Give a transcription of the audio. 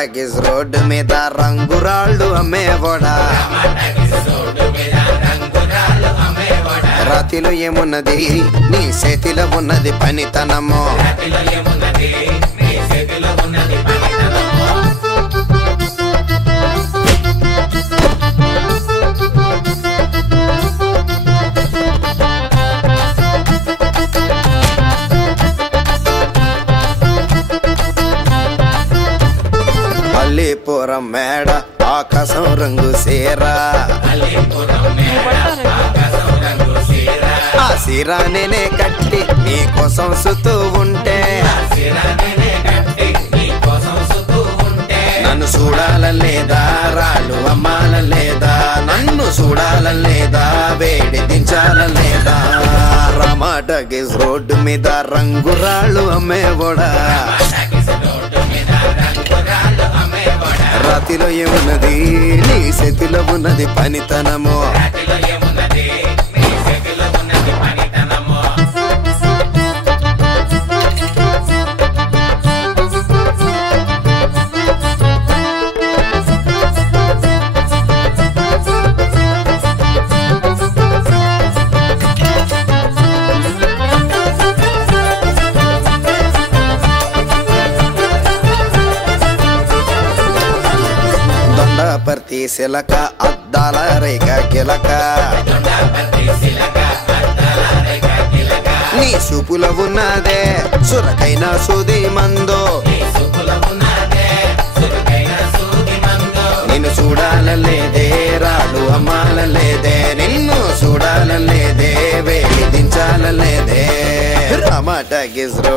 talkies road మీద రంగురాళ్ళు అమ్మేవాడా రాతిలో ఏమున్నది నీ చేతిలో ఉన్నది పనితనము అల్లీపురం మేడ ఆకాశం రంగు సీరా ఆ సీరా నేనే కట్టి నీకోసం సుతూ ఉంటే నన్ను చూడాలలేదా రాళ్ళు అమ్మాలలేదా నన్ను చూడాలలేదా వేడి దించాలలేదా టాకీస్ రోడ్డు మీద రంగురాళ్ళు అమ్మేవాడా రాతిలో ఏమున్నది నీ చేతిలో ఉన్నది పనితనము ప్రతి శిలక అద్దాల రేఖ కిలక నీ చూపులో ఉన్నదే సురకైన సూది మందో నిన్ను చూడాలలేదే రాళ్ళు అమ్మాలలేదే నిన్ను చూడాలలేదే వేడి దించాలలేదే టాకీస్ రోడ్